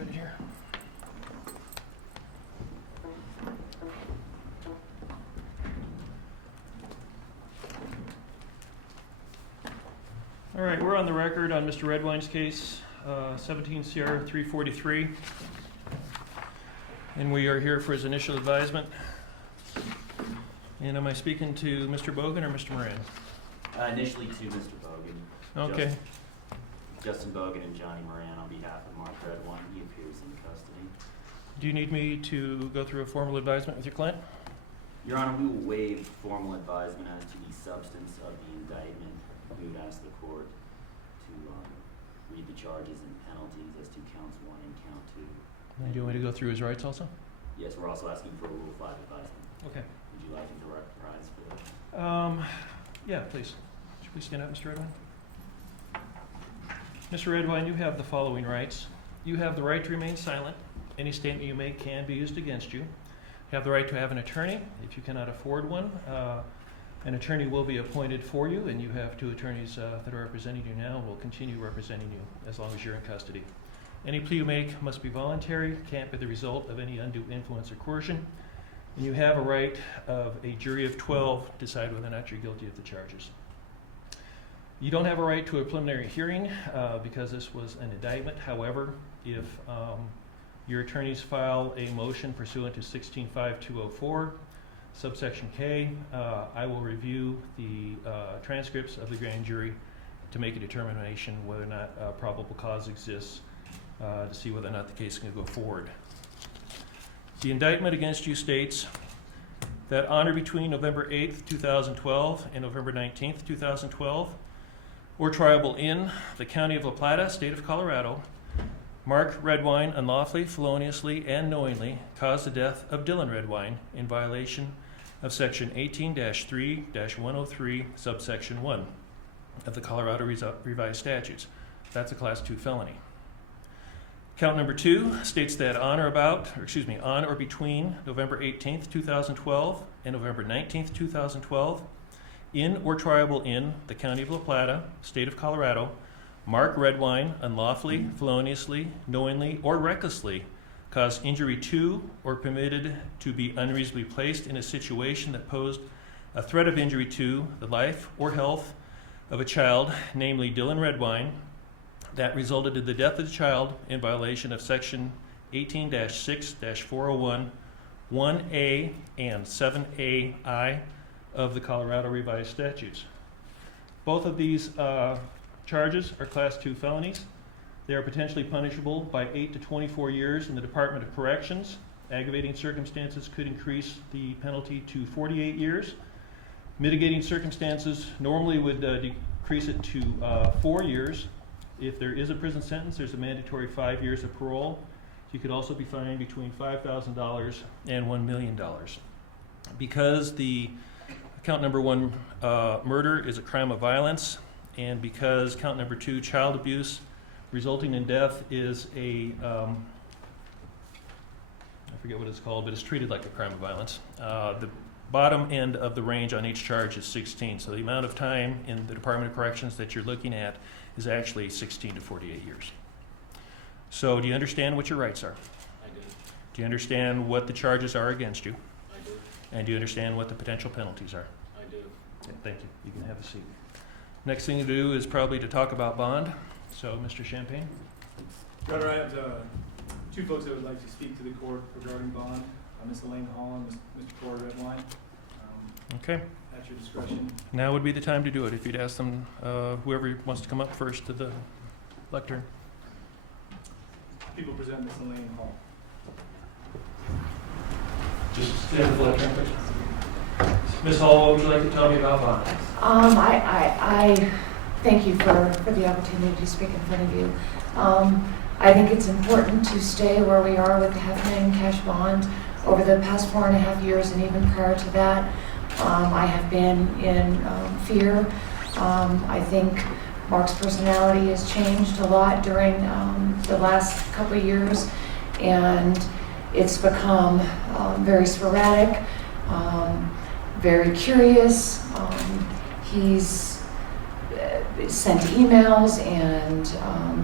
situated here. All right, we're on the record on Mr. Redwine's case, 17 CR 343. And we are here for his initial advisement. And am I speaking to Mr. Bogan or Mr. Moran? Initially to Mr. Bogan. Okay. Justin Bogan and Johnny Moran on behalf of Mark Redwine. He appears in custody. Do you need me to go through a formal advisement with your client? Your Honor, we will waive formal advisement as to the substance of the indictment. We would ask the court to read the charges and penalties as to counts 1 and count 2. And do you want me to go through his rights also? Yes, we're also asking for a Rule 5 advisement. Okay. Would you like him to rise for that? Yeah, please. Would you please stand up, Mr. Redwine? Mr. Redwine, you have the following rights. You have the right to remain silent. Any statement you make can be used against you. You have the right to have an attorney. If you cannot afford one, an attorney will be appointed for you, and you have 2 attorneys that are representing you now and will continue representing you as long as you're in custody. Any plea you make must be voluntary, can't be the result of any undue influence or coercion, and you have a right of a jury of 12 to decide whether or not you're guilty of the charges. You don't have a right to a preliminary hearing because this was an indictment. However, if your attorneys file a motion pursuant to 165204, subsection K, I will review the transcripts of the grand jury to make a determination whether or not probable cause exists to see whether or not the case can go forward. The indictment against you states that on or between November 8th, 2012 and November 19th, 2012, or triable in the County of La Plata, State of Colorado, Mark Redwine unlawfully, feloniously, and knowingly caused the death of Dylan Redwine in violation of Section 18-3-103, subsection 1 of the Colorado Revised Statutes. That's a Class 2 felony. Count number 2 states that on or between November 18th, 2012 and November 19th, 2012, in or triable in the County of La Plata, State of Colorado, Mark Redwine unlawfully, feloniously, knowingly, or recklessly caused injury to or permitted to be unreasonably placed in a situation that posed a threat of injury to the life or health of a child, namely Dylan Redwine, that resulted in the death of the child in violation of Section 18-6-401, 1A and 7AI of the Colorado Revised Statutes. Both of these charges are Class 2 felonies. They are potentially punishable by 8 to 24 years in the Department of Corrections. Aggravating circumstances could increase the penalty to 48 years. Mitigating circumstances normally would decrease it to 4 years. If there is a prison sentence, there's a mandatory 5 years of parole. You could also be fined between $5,000 and $1 million. Because the count number 1 murder is a crime of violence, and because count number 2 child abuse resulting in death is I forget what it's called, but it's treated like a crime of violence. The bottom end of the range on each charge is 16. So the amount of time in the Department of Corrections that you're looking at is actually 16 to 48 years. So do you understand what your rights are? I do. Do you understand what the charges are against you? I do. And do you understand what the potential penalties are? I do. Yeah, thank you. You can have a seat. Next thing to do is probably to talk about bond. So, Mr. Champagne. Your Honor, I have 2 folks that would like to speak to the court regarding bond. Ms. Elaine Hall and Mr. Corey Redwine. Okay. At your discretion. Now would be the time to do it. If you'd ask them, whoever wants to come up first to the lectern. People present Ms. Elaine Hall. Just stand at the lectern, please. Ms. Hall, what would you like to tell me about bond? I thank you for the opportunity to speak in front of you. I think it's important to stay where we are with the $500,000 cash bond. Over the past 4.5 years, and even prior to that, I have been in fear. I think Mark's personality has changed a lot during the last couple of years, and it's become very sporadic, very curious. He's sent emails and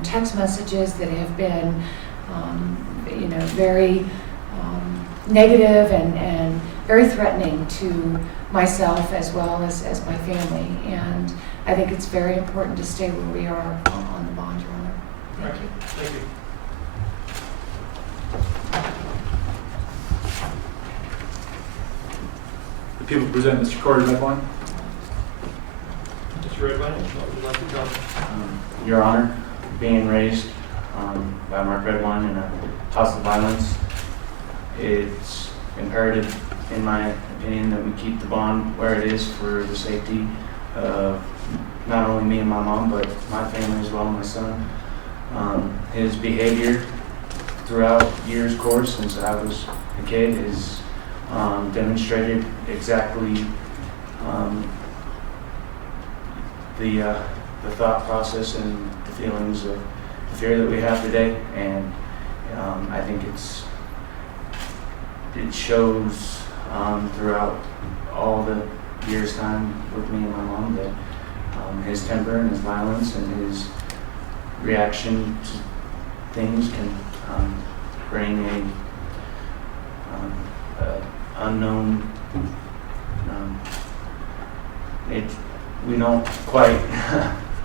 text messages that have been very negative and very threatening to myself as well as my family. And I think it's very important to stay where we are on the bond, Your Honor. Thank you. Thank you. The people present, Mr. Corey Redwine. Mr. Redwine, what would you like to tell us? Your Honor, being raised by Mark Redwine in a house of violence, it's imperative, in my opinion, that we keep the bond where it is for the safety of not only me and my mom, but my family as well, my son. His behavior throughout years course since I was a kid is demonstrated exactly the thought process and the feelings of the fear that we have today, and I think it shows throughout all the years' time with me and my mom that his temper and his violence and his reaction to things can bring a unknown. We don't quite.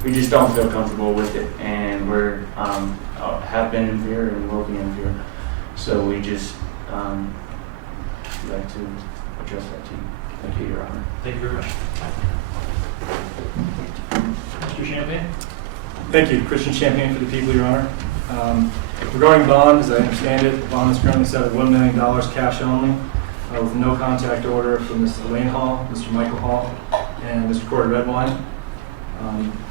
We just don't feel comfortable with it, and we're have been in fear and will be in fear. So we just like to address that to you. Thank you, Your Honor. Thank you very much. Mr. Champagne? Thank you. Christian Champagne for the people, Your Honor. Regarding bond, as I understand it, the bond is currently set at $1 million cash only, with no contact order from Ms. Elaine Hall, Mr. Michael Hall, and Mr. Corey Redwine.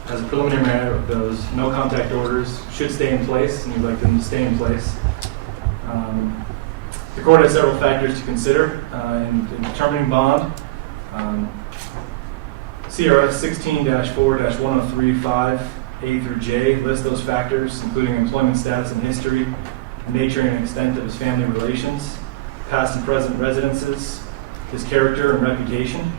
As a preliminary matter, those no contact orders should stay in place, and we'd like them to stay in place. The court has several factors to consider in determining bond. CRS 16-4-1035 A through J lists those factors, including employment status and history, the nature and extent of his family relations, past and present residences, his character and reputation,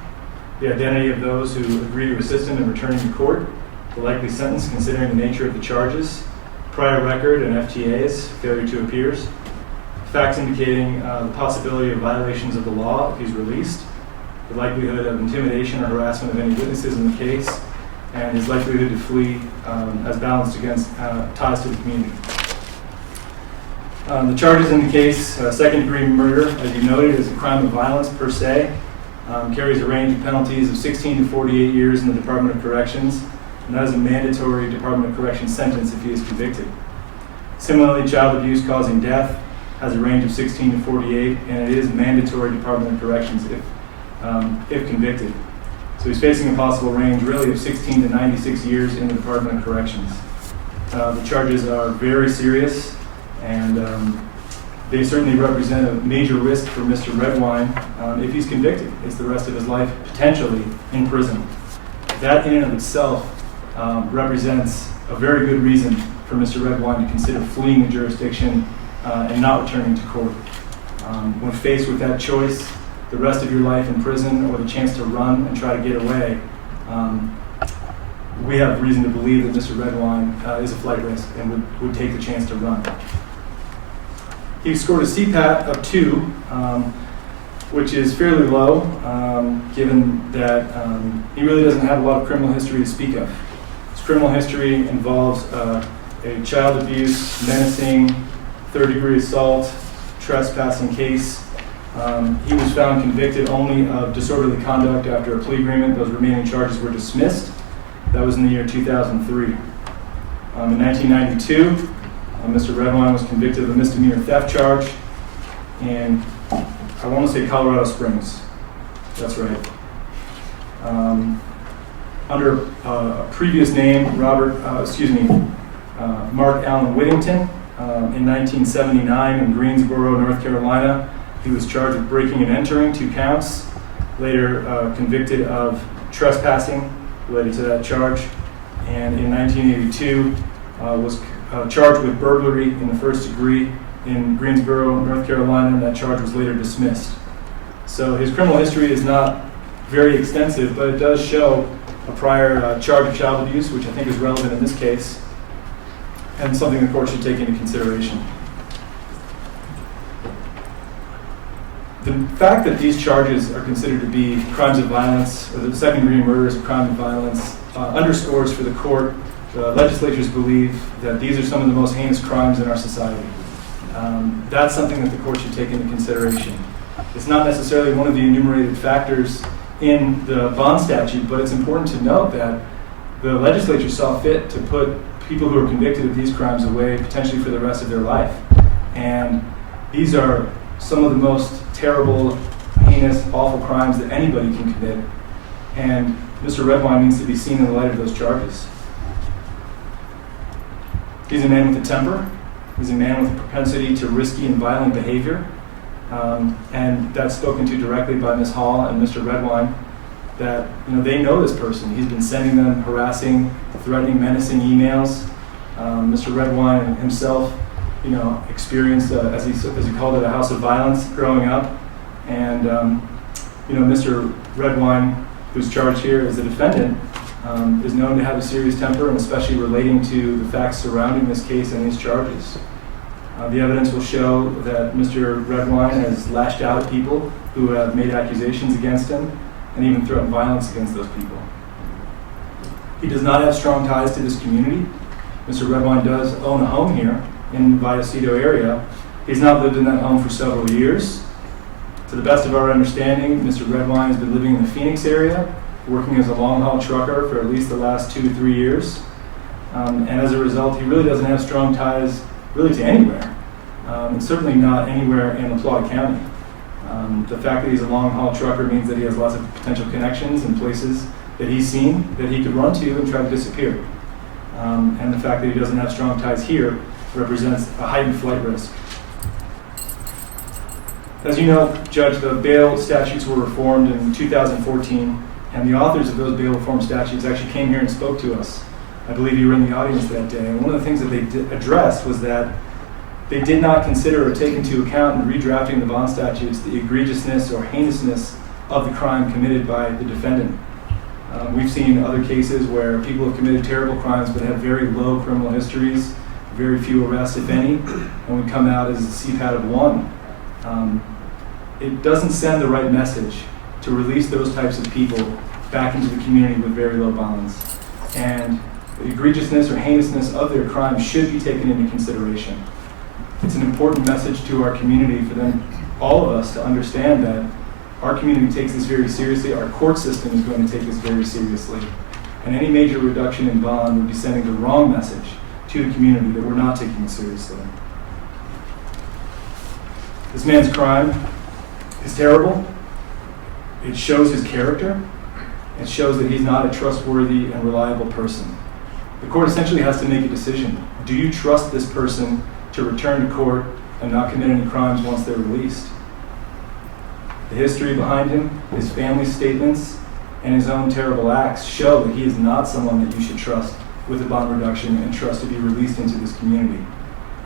the identity of those who agree to assist him in returning to court, the likely sentence considering the nature of the charges, prior record and FTAs, failure to appears, facts indicating the possibility of violations of the law if he's released, the likelihood of intimidation or harassment of any witnesses in the case, and his likelihood to flee as balanced against ties to the community. The charges in the case, second-degree murder, as you noted, is a crime of violence per se, carries a range of penalties of 16 to 48 years in the Department of Corrections, and that is a mandatory Department of Corrections sentence if he is convicted. Similarly, child abuse causing death has a range of 16 to 48, and it is mandatory Department of Corrections if convicted. So he's facing a possible range really of 16 to 96 years in the Department of Corrections. The charges are very serious, and they certainly represent a major risk for Mr. Redwine if he's convicted. It's the rest of his life potentially in prison. That in and of itself represents a very good reason for Mr. Redwine to consider fleeing the jurisdiction and not returning to court. When faced with that choice, the rest of your life in prison or the chance to run and try to get away, we have reason to believe that Mr. Redwine is a flight risk and would take the chance to run. He scored a CPAT of 2, which is fairly low, given that he really doesn't have a lot of criminal history to speak of. His criminal history involves a child abuse, menacing, third-degree assault, trespassing case. He was found convicted only of disorderly conduct after a plea agreement. Those remaining charges were dismissed. That was in the year 2003. In 1992, Mr. Redwine was convicted of a misdemeanor theft charge in, I want to say, Colorado Springs. That's right. Under a previous name, Mark Allen Whittington, in 1979 in Greensboro, North Carolina. He was charged with breaking and entering, 2 counts. Later convicted of trespassing related to that charge. And in 1982 was charged with burglary in the first degree in Greensboro, North Carolina, and that charge was later dismissed. So his criminal history is not very extensive, but it does show a prior charge of child abuse, which I think is relevant in this case, and something the court should take into consideration. The fact that these charges are considered to be crimes of violence, or the second-degree murder is a crime of violence, underscores for the court, legislatures believe that these are some of the most heinous crimes in our society. That's something that the court should take into consideration. It's not necessarily one of the enumerated factors in the bond statute, but it's important to note that the legislature saw fit to put people who are convicted of these crimes away potentially for the rest of their life. And these are some of the most terrible, heinous, awful crimes that anybody can commit. And Mr. Redwine needs to be seen in the light of those charges. He's a man with a temper. He's a man with a propensity to risky and violent behavior. And that's spoken to directly by Ms. Hall and Mr. Redwine, that they know this person. He's been sending them harassing, threatening, menacing emails. Mr. Redwine himself, experienced, as he called it, a house of violence growing up. And, Mr. Redwine, who's charged here as a defendant, is known to have a serious temper, and especially relating to the facts surrounding this case and these charges. The evidence will show that Mr. Redwine has lashed out at people who have made accusations against him and even threatened violence against those people. He does not have strong ties to this community. Mr. Redwine does own a home here in the Vallecito area. He's not lived in that home for several years. To the best of our understanding, Mr. Redwine has been living in the Phoenix area, working as a long-haul trucker for at least the last 2 to 3 years. And as a result, he really doesn't have strong ties really to anywhere, and certainly not anywhere in LaPlata County. The fact that he's a long-haul trucker means that he has lots of potential connections in places that he's seen that he could run to and try to disappear. And the fact that he doesn't have strong ties here represents a heightened flight risk. As you know, Judge, the bail statutes were reformed in 2014, and the authors of those bail reform statutes actually came here and spoke to us. I believe you were in the audience that day. And one of the things that they addressed was that they did not consider or take into account in redrafting the bond statutes the egregiousness or heinousness of the crime committed by the defendant. We've seen other cases where people have committed terrible crimes but have very low criminal histories, very few arrests, if any, and would come out as a CPAT of 1. It doesn't send the right message to release those types of people back into the community with very low bonds. And the egregiousness or heinousness of their crime should be taken into consideration. It's an important message to our community for them, all of us, to understand that our community takes this very seriously. Our court system is going to take this very seriously. And any major reduction in bond would be sending the wrong message to the community that we're not taking it seriously. This man's crime is terrible. It shows his character. It shows that he's not a trustworthy and reliable person. The court essentially has to make a decision. Do you trust this person to return to court and not commit any crimes once they're released? The history behind him, his family's statements, and his own terrible acts show that he is not someone that you should trust with a bond reduction and trust to be released into this community.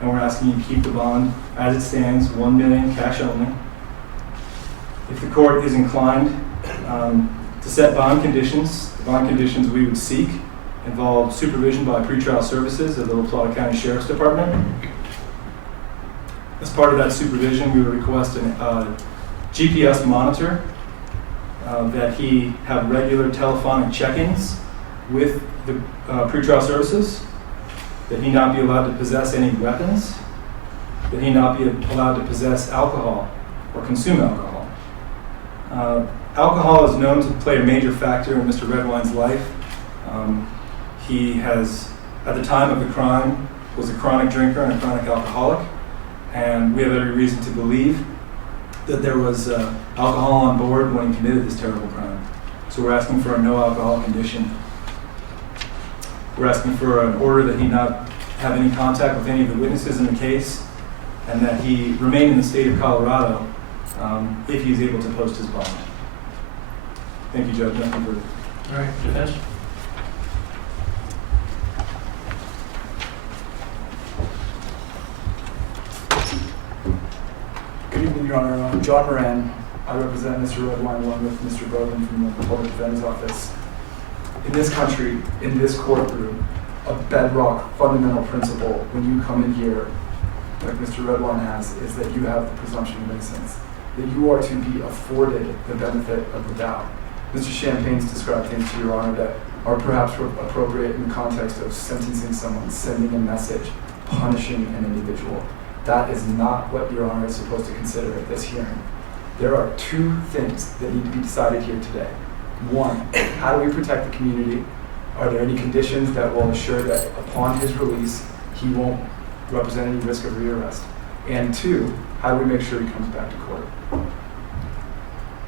And we're asking you to keep the bond as it stands, $1 million cash only. If the court is inclined to set bond conditions, the bond conditions we would seek involve supervision by pretrial services of the LaPlata County Sheriff's Department. As part of that supervision, we would request a GPS monitor, that he have regular telephonic check-ins with the pretrial services, that he not be allowed to possess any weapons, that he not be allowed to possess alcohol or consume alcohol. Alcohol is known to play a major factor in Mr. Redwine's life. He has, at the time of the crime, was a chronic drinker and a chronic alcoholic, and we have every reason to believe that there was alcohol on board when he committed this terrible crime. So we're asking for a no alcohol condition. We're asking for an order that he not have any contact with any of the witnesses in the case, and that he remain in the state of Colorado if he's able to post his bond. Thank you, Judge. Nothing further. All right, defense? Good evening, Your Honor. I'm John Moran. I represent Mr. Redwine along with Mr. Bowden from the Public Defender's Office. In this country, in this courtroom, a bedrock fundamental principle when you come in here, like Mr. Redwine has, is that you have the presumption of innocence. that you are to be afforded the benefit of the doubt. Mr. Champagne's described things to Your Honor that are perhaps appropriate in the context of sentencing someone, sending a message, punishing an individual. That is not what Your Honor is supposed to consider at this hearing. There are two things that need to be decided here today. One, how do we protect the community? Are there any conditions that will ensure that upon his release, he won't represent any risk of rearrest? And two, how do we make sure he comes back to court?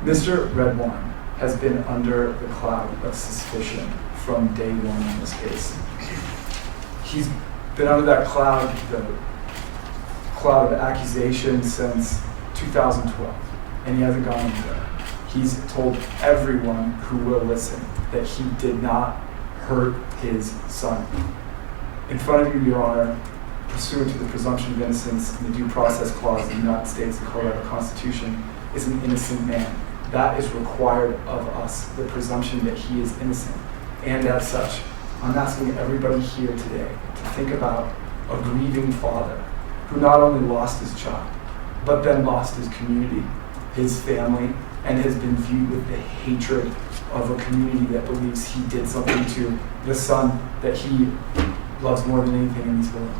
Mr. Redwine has been under the cloud of suspicion from day one in this case. He's been under that cloud, the cloud of accusation since 2012, and he hasn't gone anywhere. He's told everyone who will listen that he did not hurt his son. In front of you, Your Honor, pursuant to the presumption of innocence in the Due Process Clause of the United States and Colorado Constitution, is an innocent man. That is required of us, the presumption that he is innocent. And as such, I'm asking everybody here today to think about a grieving father who not only lost his child, but then lost his community, his family, and has been viewed with the hatred of a community that believes he did something to the son that he loves more than anything in this world.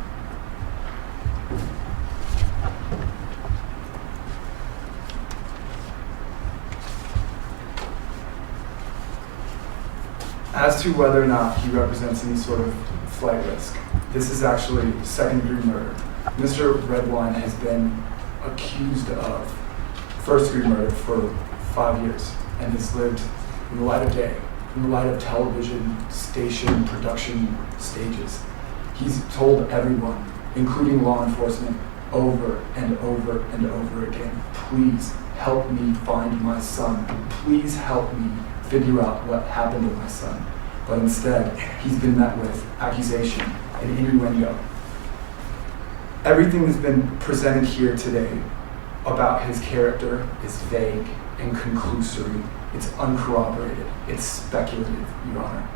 As to whether or not he represents any sort of flight risk, this is actually second-degree murder. Mr. Redwine has been accused of first-degree murder for 5 years and has lived in the light of day, in the light of television station production stages. He's told everyone, including law enforcement, over and over and over again, please help me find my son. Please help me figure out what happened to my son. But instead, he's been met with accusation and innuendo. Everything that's been presented here today about his character is vague and conclusory. It's uncorroborated. It's speculative, Your Honor.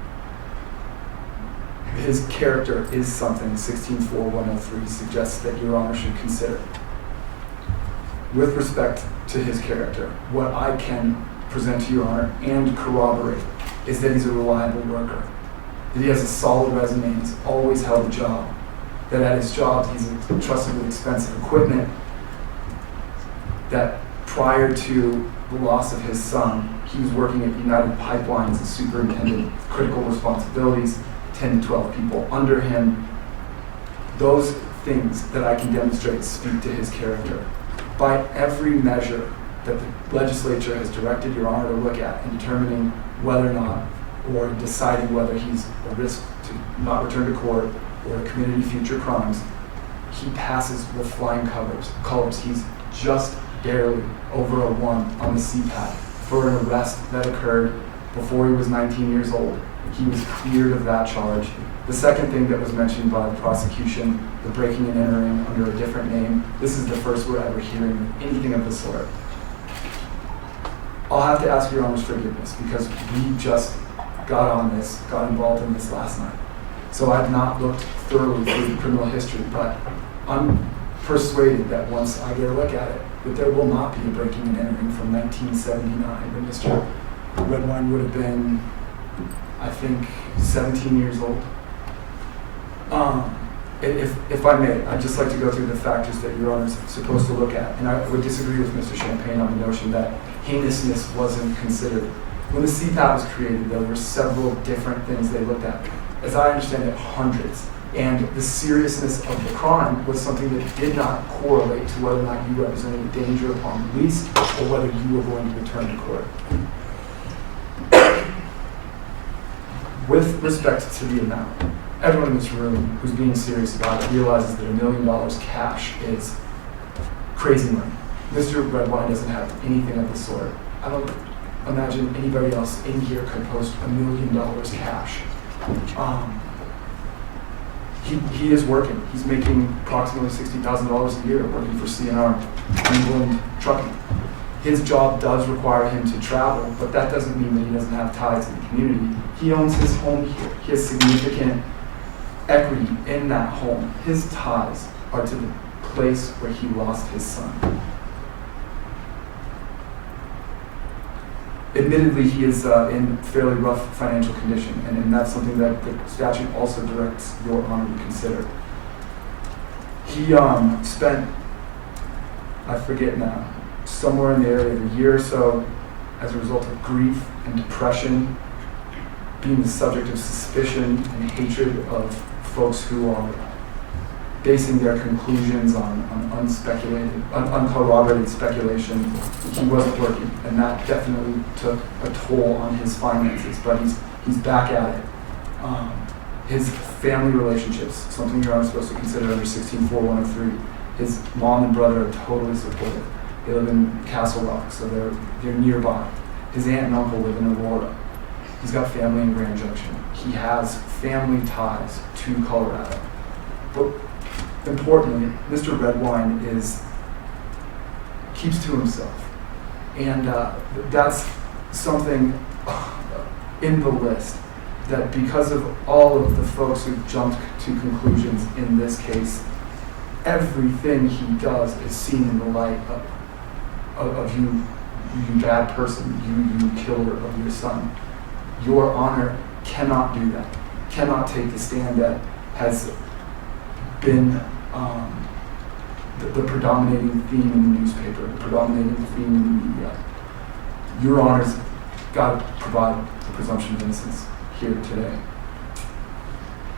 His character is something 16.4.103 suggests that Your Honor should consider. With respect to his character, what I can present to Your Honor and corroborate is that he's a reliable worker, that he has a solid resume and has always held a job, that at his job he's entrusted with expensive equipment, that prior to the loss of his son, he was working at United Pipeline as a superintendent with critical responsibilities, 10 to 12 people under him. Those things that I can demonstrate speak to his character. By every measure that the legislature has directed Your Honor to look at in determining whether or not, or deciding whether he's a risk to not return to court or to commit any future crimes, he passes with flying colors. He's just barely over a 1 on the CPAT for an arrest that occurred before he was 19 years old. He was cleared of that charge. The second thing that was mentioned by the prosecution, the breaking and entering under a different name, this is the first we're ever hearing anything of the sort. I'll have to ask Your Honor's forgiveness because we just got involved in this last night. So I've not looked thoroughly through the criminal history, but I'm persuaded that once I get a look at it, that there will not be a breaking and entering from 1979 when Mr. Redwine would have been, I think, 17 years old. If I may, I'd just like to go through the factors that Your Honor is supposed to look at. And I would disagree with Mr. Champagne on the notion that heinousness wasn't considered. When the CPAT was created, there were several different things they looked at. As I understand it, hundreds. And the seriousness of the crime was something that did not correlate to whether or not you represented a danger upon release or whether you were going to return to court. With respect to the amount, everyone in this room who's being serious about it realizes that $1 million cash is crazy money. Mr. Redwine doesn't have anything of the sort. I don't imagine anybody else in here could post $1 million cash. He is working. He's making approximately $60,000 a year working for CNR, England Trucking. His job does require him to travel, but that doesn't mean that he doesn't have ties to the community. He owns his home here. He has significant equity in that home. His ties are to the place where he lost his son. admittedly, he is in fairly rough financial condition, and that's something that the statute also directs your honor to consider. He spent, I forget now, somewhere in the area of a year or so as a result of grief and depression, being the subject of suspicion and hatred of folks who are basing their conclusions on uncorroborated speculation. He wasn't working, and that definitely took a toll on his finances, but he's back at it. His family relationships, something you're not supposed to consider under 16.4.103. His mom and brother are totally supportive. They live in Castle Rock, so they're nearby. His aunt and uncle live in Aurora. He's got family in Grand Junction. He has family ties to Colorado. But importantly, Mr. Redwine keeps to himself. And that's something in the list that because of all of the folks who jumped to conclusions in this case, everything he does is seen in the light of you bad person, you killer of your son. Your honor cannot do that, cannot take the stand that has been the predominating theme in the newspaper, the predominating theme in the media. Your honor's got to provide the presumption of innocence here today.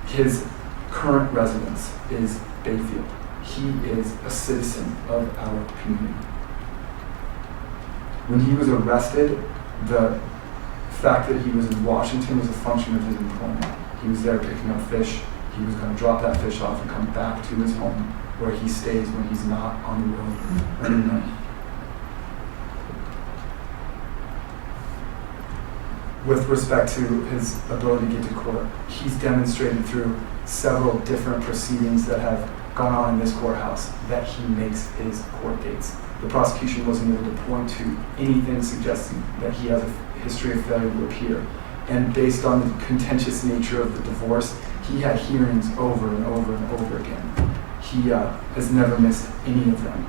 His current residence is Bayfield. He is a citizen of our community. When he was arrested, the fact that he was in Washington was a function of his employment. He was there picking up fish. He was going to drop that fish off and come back to his home where he stays when he's not on the road every night. With respect to his ability to get to court, he's demonstrated through several different proceedings that have gone on in this courthouse that he makes his court dates. The prosecution wasn't able to point to anything suggesting that he has a history of failure to appear. And based on the contentious nature of the divorce, he had hearings over and over and over again. He has never missed any of them.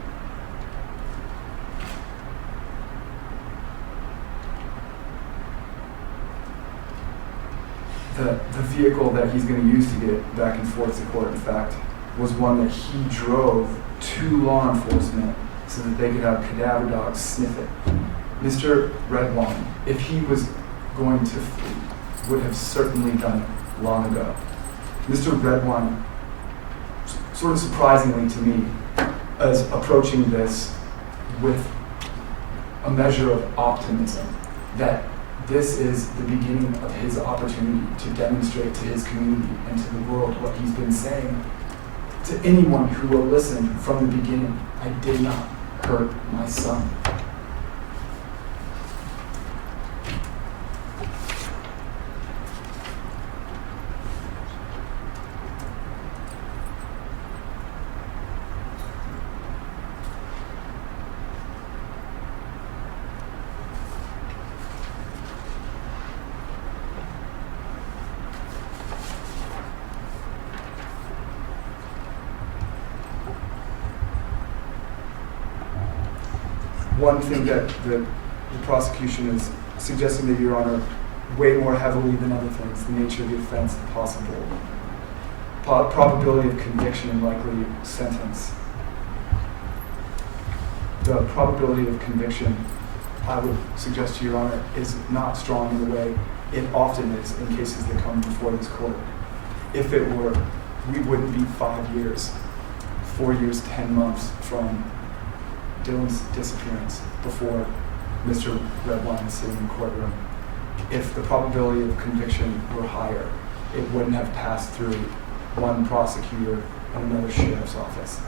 The vehicle that he's going to use to get back and forth to court, in fact, was one that he drove to law enforcement so that they could have cadaver dogs sniff it. Mr. Redwine, if he was going to flee, would have certainly done it long ago. Mr. Redwine, sort of surprisingly to me, is approaching this with a measure of optimism that this is the beginning of his opportunity to demonstrate to his community and to the world what he's been saying to anyone who will listen from the beginning. I did not hurt my son. One thing that the prosecution is suggesting that Your Honor weigh more heavily than other things, the nature of the offense, the possible probability of conviction and likely sentence. The probability of conviction, I would suggest to Your Honor, is not strong in the way it often is in cases that come before this court. If it were, we wouldn't be 5 years, 4 years, 10 months from Dylan's disappearance before Mr. Redwine is sitting in the courtroom. If the probability of conviction were higher, it wouldn't have passed through one prosecutor and another sheriff's office.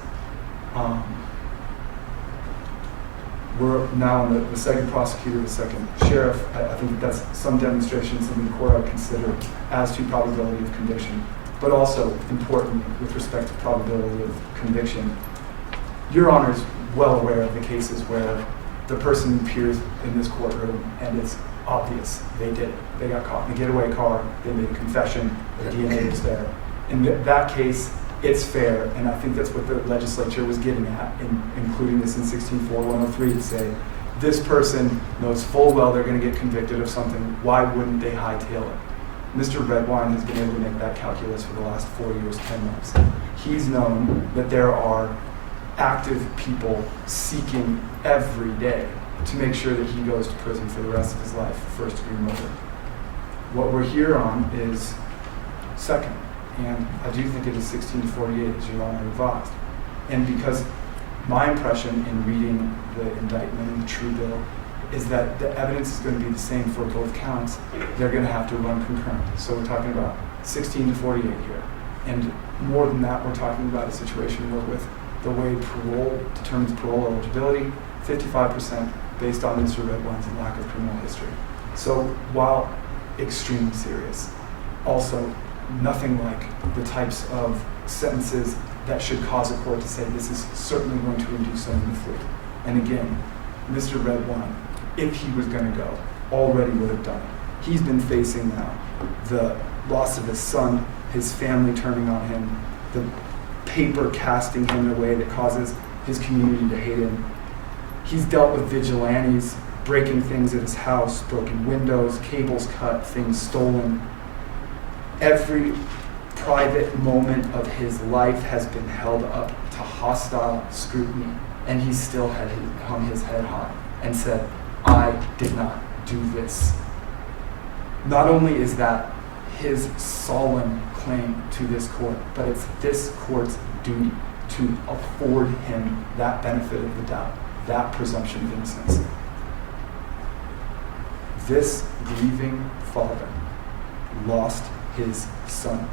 We're now in the second prosecutor, the second sheriff. I think that's some demonstration, something the court would consider as to probability of conviction, but also importantly with respect to probability of conviction. Your Honor is well aware of the cases where the person appears in this courtroom and it's obvious they did it. They got caught in a getaway car, they made a confession, the DNA was there. In that case, it's fair, and I think that's what the legislature was getting at, including this in 16.4.103 to say, this person knows full well they're going to get convicted of something. Why wouldn't they hightail it? Mr. Redwine has been able to make that calculus for the last 4 years, 10 months. He's known that there are active people seeking every day to make sure that he goes to prison for the rest of his life for first-degree murder. What we're here on is second, and I do think it is 16 to 48, as Your Honor advised. And because my impression in reading the indictment and the true bill is that the evidence is going to be the same for both counts. They're going to have to run concurrent. So we're talking about 16 to 48 here. And more than that, we're talking about a situation where with the way parole determines parole eligibility, 55% based on Mr. Redwine's lack of criminal history. So while extremely serious, also nothing like the types of sentences that should cause a court to say this is certainly going to induce someone to flee. And again, Mr. Redwine, if he was going to go, already would have done it. He's been facing now the loss of his son, his family turning on him, the paper casting him in a way that causes his community to hate him. He's dealt with vigilantes, breaking things at his house, broken windows, cables cut, things stolen. Every private moment of his life has been held up to hostile scrutiny, and he still had hung his head high and said, I did not do this. Not only is that his solemn claim to this court, but it's this court's duty to afford him that benefit of the doubt, that presumption of innocence. This grieving father lost his son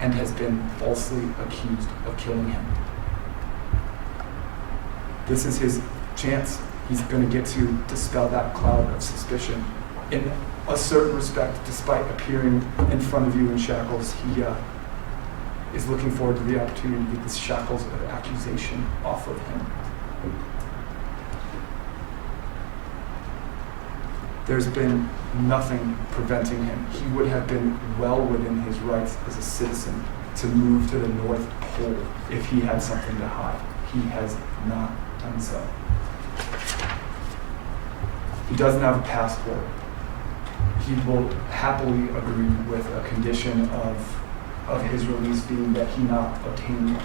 and has been falsely accused of killing him. This is his chance. He's going to get to dispel that cloud of suspicion. In a certain respect, despite appearing in front of you in shackles, he is looking forward to the opportunity to get the shackles of accusation off of him. There's been nothing preventing him. He would have been well within his rights as a citizen to move to the North Pole if he had something to hide. He has not done so. He doesn't have a passport. He will happily agree with a condition of his release being that he not obtain one.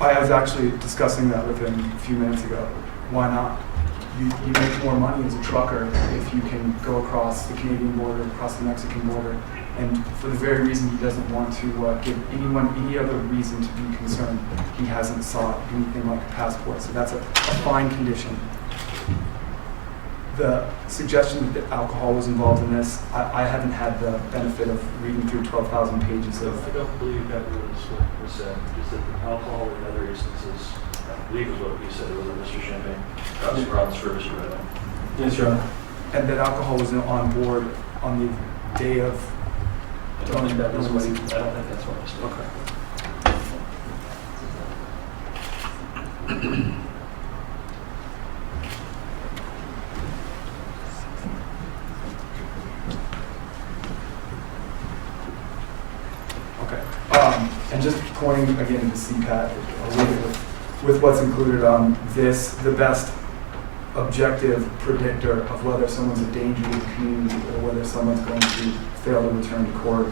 I was actually discussing that with him a few minutes ago. Why not? You make more money as a trucker if you can go across the Canadian border, across the Mexican border, and for the very reason he doesn't want to give anyone any other reason to be concerned, he hasn't sought anything like a passport. So that's a fine condition. The suggestion that alcohol was involved in this, I haven't had the benefit of reading through 12,000 pages of. I don't believe that was said. Just that the alcohol in other instances, I believe is what you said. It was a Mr. Champagne. That was brought for Mr. Redwine. Yes, Your Honor. And that alcohol was on board on the day of. I don't think that's what was said. Okay. And just pointing again to CPAT, I'll leave it with what's included on this, the best objective predictor of whether someone's a danger to the community or whether someone's going to fail to return to court.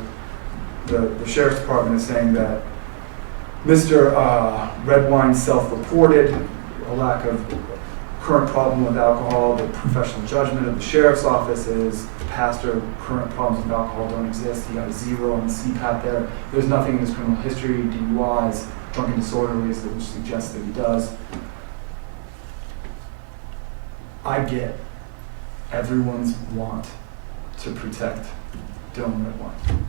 The Sheriff's Department is saying that Mr. Redwine self-reported a lack of current problem with alcohol. The professional judgment of the Sheriff's Office is the pastor, current problems with alcohol don't exist. He got a 0 on the CPAT there. There's nothing in his criminal history, DUIs, drunken disorderlies that would suggest that he does. I get everyone's want to protect Dylan Redwine.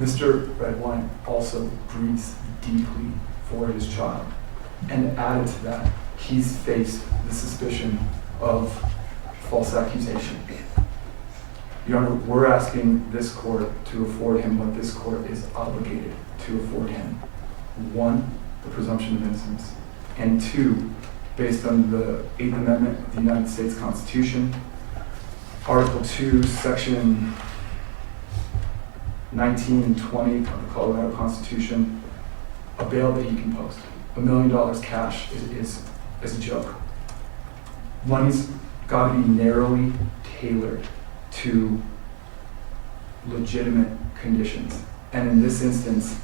Mr. Redwine also grieves deeply for his child. And added to that, he's faced the suspicion of false accusation. Your Honor, we're asking this court to afford him what this court is obligated to afford him. 1, the presumption of innocence. And 2, based on the 8th Amendment of the United States Constitution, Article 2, Section 19 and 20 of the Colorado Constitution, a bail that he can post. $1 million cash is a joke. Money's got to be narrowly tailored to legitimate conditions. And in this instance,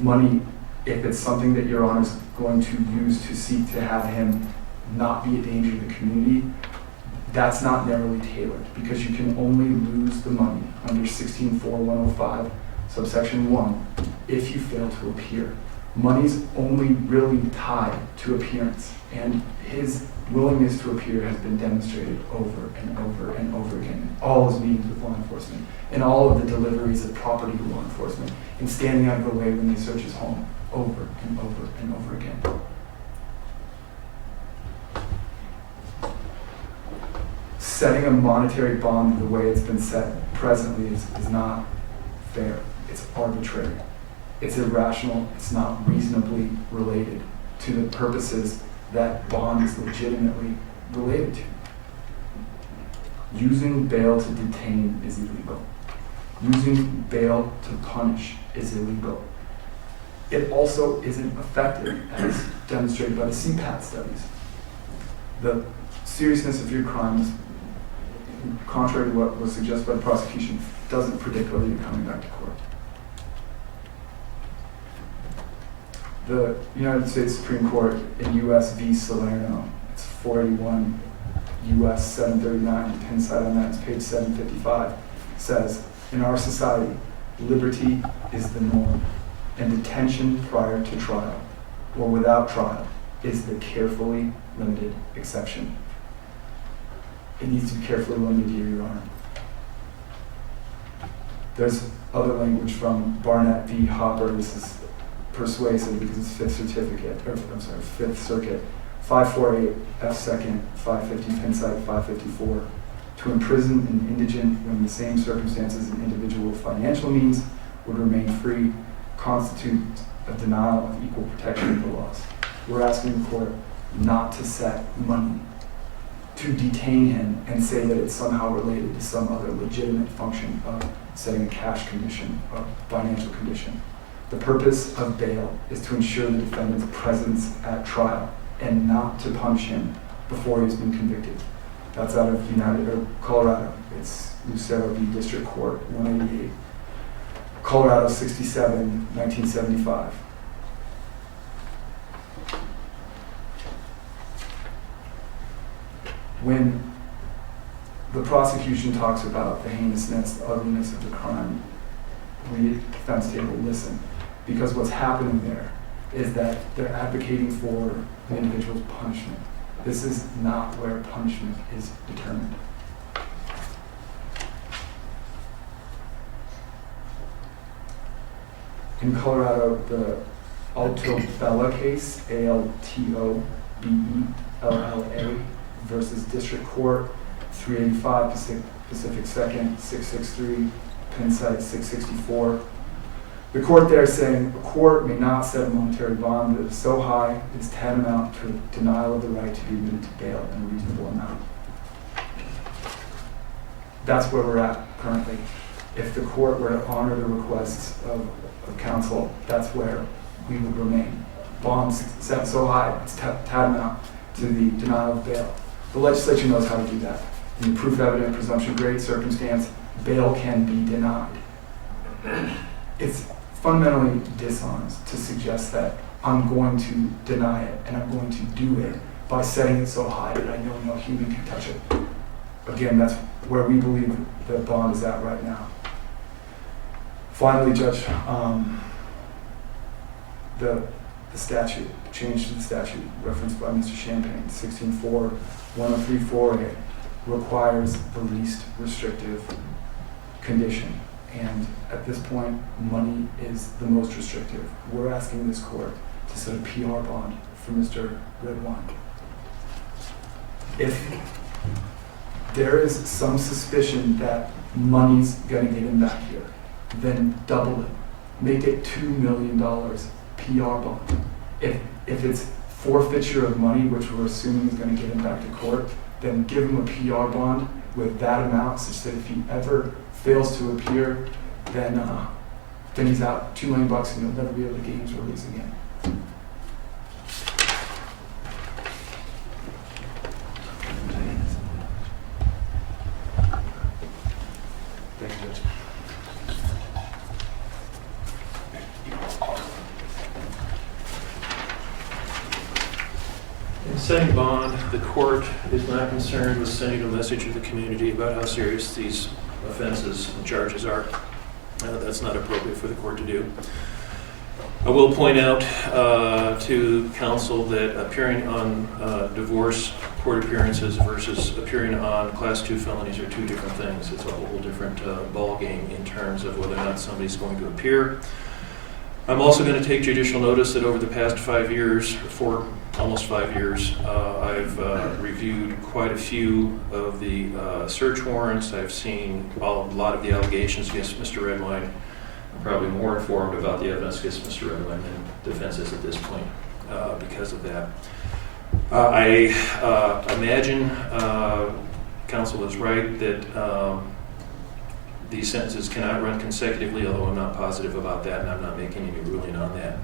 money, if it's something that Your Honor's going to use to seek to have him not be a danger to the community, that's not narrowly tailored, because you can only lose the money under 16.4105 subsection 1 if you fail to appear. Money's only really tied to appearance, and his willingness to appear has been demonstrated over and over and over again in all his meetings with law enforcement, in all of the deliveries of property to law enforcement, in standing out of the way when they search his home over and over and over again. Setting a monetary bond the way it's been set presently is not fair. It's arbitrary. It's irrational. It's not reasonably related to the purposes that bond is legitimately related to. Using bail to detain is illegal. Using bail to punish is illegal. It also isn't effective, as demonstrated by the CPAT studies. The seriousness of your crimes, contrary to what was suggested by the prosecution, doesn't predict whether you're coming back to court. The United States Supreme Court in U.S. v. Salerno, it's 481 U.S. 739, the pin side on that is page 755, says, in our society, liberty is the norm, and detention prior to trial, or without trial, is the carefully limited exception. It needs to be carefully limited here, Your Honor. There's other language from Barnett v. Hopper. This is persuasive because it's Fifth Circuit, 548 F. 2nd, 550, pin side 554. To imprison an indigent when the same circumstances an individual with financial means would remain free constitutes a denial of equal protection of the laws. We're asking the court not to set money to detain him and say that it's somehow related to some other legitimate function of setting a cash condition or financial condition. The purpose of bail is to ensure the defendant's presence at trial and not to punish him before he's been convicted. That's out of Colorado. It's Lucero v. District Court, 188. Colorado 67, 1975. When the prosecution talks about the heinousness, the ugliness of the crime, we at the defense table listen, because what's happening there is that they're advocating for the individual's punishment. This is not where punishment is determined. In Colorado, the Altobella case, Altobella versus District Court, 385 Pacific 2nd, 663, pin site 664. The court there is saying a court may not set a monetary bond that is so high it's tantamount to a denial of the right to be admitted to bail in a reasonable amount. That's where we're at currently. If the court were to honor the requests of counsel, that's where we would remain. Bonds set so high it's tantamount to the denial of bail. The legislature knows how to do that. In the proof evident presumption grade circumstance, bail can be denied. It's fundamentally dishonest to suggest that I'm going to deny it and I'm going to do it by setting it so high that I know no human can touch it. Again, that's where we believe the bond is at right now. Finally, Judge, the statute, the change to the statute referenced by Mr. Champagne, 16.4.103.4a, requires the least restrictive condition. And at this point, money is the most restrictive. We're asking this court to set a PR bond for Mr. Redwine. If there is some suspicion that money's gonna get him back here, then double it. Make it $2 million PR bond. If it's forfeiture of money, which we're assuming is gonna get him back to court, then give him a PR bond with that amount such that if he ever fails to appear, then he's out $2 million and he'll never be able to get his release again. setting bond, the court is not concerned with sending a message to the community about how serious these offenses and charges are. That's not appropriate for the court to do. I will point out to counsel that appearing on divorce court appearances versus appearing on Class 2 felonies are two different things. It's a whole different ballgame in terms of whether or not somebody's going to appear. I'm also going to take judicial notice that over the past 5 years, for almost 5 years, I've reviewed quite a few of the search warrants. I've seen a lot of the allegations against Mr. Redwine. I'm probably more informed about the evidence against Mr. Redwine than defense is at this point because of that. I imagine counsel is right that these sentences cannot run consecutively, although I'm not positive about that and I'm not making any ruling on that.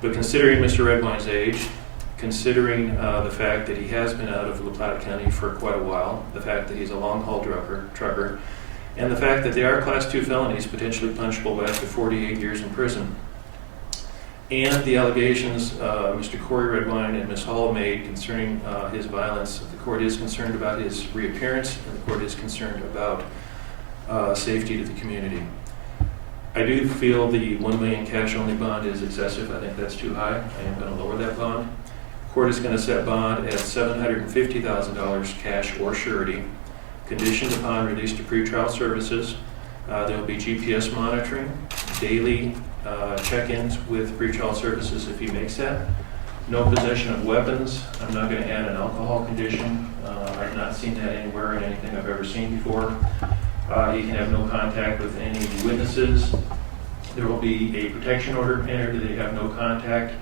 But considering Mr. Redwine's age, considering the fact that he has been out of La Plata County for quite a while, the fact that he's a long-haul trucker, and the fact that they are Class 2 felonies, potentially punishable by up to 48 years in prison, and the allegations Mr. Corey Redwine and Ms. Hall made concerning his violence, the court is concerned about his reappearance, and the court is concerned about safety to the community. I do feel the $1 million cash-only bond is excessive. I think that's too high. I am going to lower that bond. Court is going to set bond at $750,000 cash or surety, conditioned upon release to pretrial services. There will be GPS monitoring, daily check-ins with pretrial services if he makes that. No possession of weapons. I'm not going to add an alcohol condition. I've not seen that anywhere in anything I've ever seen before. He can have no contact with any witnesses. There will be a protection order entered that they have no contact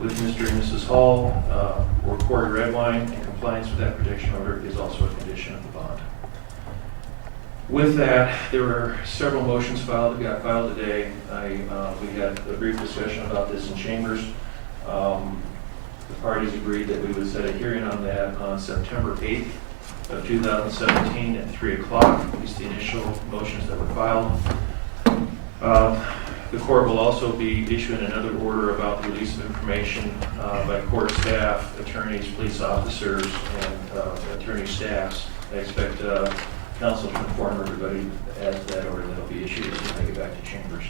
with Mr. and Mrs. Hall or Corey Redwine, and compliance with that protection order is also a condition of the bond. With that, there were several motions filed that got filed today. We had a brief discussion about this in chambers. The parties agreed that we would set a hearing on that on September 8th of 2017 at 3 o'clock, at least the initial motions that were filed. The court will also be issuing another order about the release of information by court staff, attorneys, police officers, and attorney staffs. I expect counsel to inform everybody as to that order that will be issued as soon as I get back to chambers.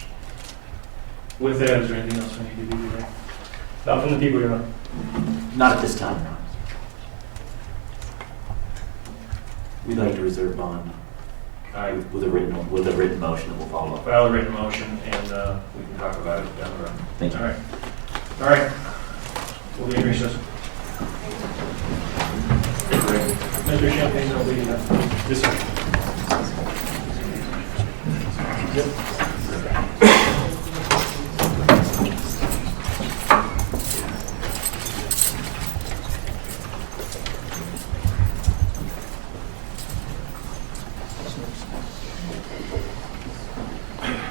With that, is there anything else we need to do today? Not from the people, Your Honor. Not at this time. We'd like to reserve bond I with a written motion that will follow up. file a written motion and we can talk about it down the road. Thank you. All right. We'll be in recess. Mr. Champagne, will be Yes, sir. Yep.